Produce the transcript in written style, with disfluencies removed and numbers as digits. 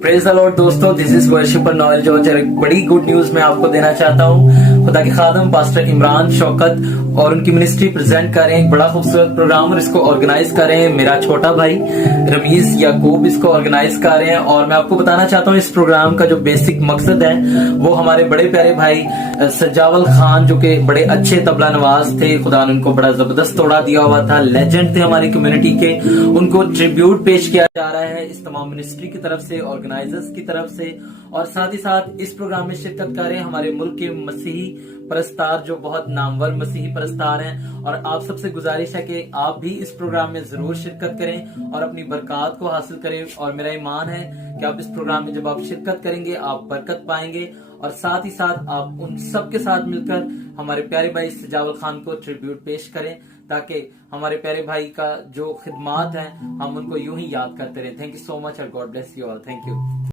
Praise the Lord दोस्तों, this is worshipper knowledge और एक बड़ी गुड न्यूज मैं आपको देना चाहता हूँ। खुदा के खादम पास्टर इमरान शौकत और उनकी मिनिस्ट्री प्रेजेंट कर रहे हैं एक बड़ा खूबसूरत प्रोग्राम और इसको ऑर्गेनाइज कर रहे हैं मेरा छोटा भाई रमीज याकूब इसको ऑर्गेनाइज कर रहे हैं। और मैं आपको बताना चाहता हूँ इस प्रोग्राम का जो बेसिक मकसद है वो हमारे बड़े प्यारे भाई सजावल खान जो कि बड़े अच्छे तबला नवाज थे, खुदा ने उनको बड़ा जबरदस्त तोड़ा दिया हुआ था, लेजेंड थे हमारी कम्युनिटी के, उनको ट्रिब्यूट पेश किया जा रहा है इस तमाम मिनिस्ट्री की तरफ से, ऑर्गेनाइजर्स की तरफ से। और साथ ही साथ इस प्रोग्राम में शिरकत कर रहे हैं हमारे मुल्क के मसीही परस्तार जो बहुत नामवर मसीही परस्तार हैं। और आप सबसे गुजारिश है कि आप भी इस प्रोग्राम में जरूर शिरकत करें और अपनी बरकत को हासिल करें। और मेरा ईमान है कि आप इस प्रोग्राम में जब आप शिरकत करेंगे आप बरकत पाएंगे और साथ ही साथ आप उन सब के साथ मिलकर हमारे प्यारे भाई सजावल खान को ट्रिब्यूट पेश करें ताकि हमारे प्यारे भाई का जो खिदमात है हम उनको यूं ही याद करते रहे। थैंक यू सो मच और God bless you all. Thank you.